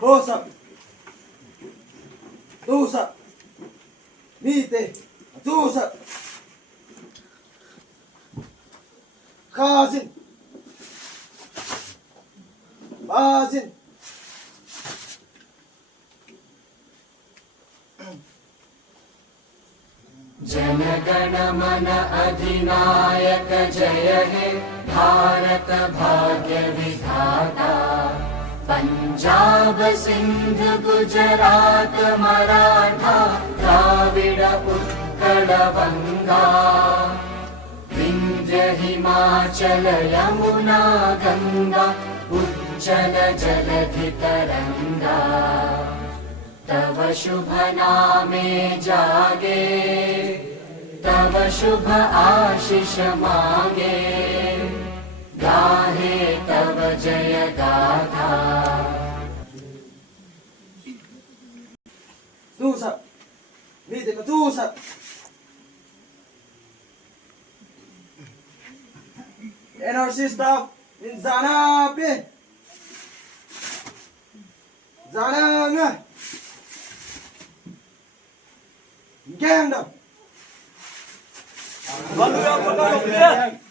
Rosa, Tusa, Mite, Tusa, Kazin, Bazin, जनगण मन अधिनायक जय हे भारत भाग्य विधाता पंजाब सिंध गुजरात मराठा द्राविड उत्कल बंगा विंध्य हिमाचल यमुना गंगा उज्जल जलधि तरंगा तव शुभ नामे जागे तव शुभ आशीष मांगे गाहे तव जय गाथा Tusa, Mite, Tusa. NRC staff in Zanabe. Zananga. Ganda. Lalu yang pertama dia.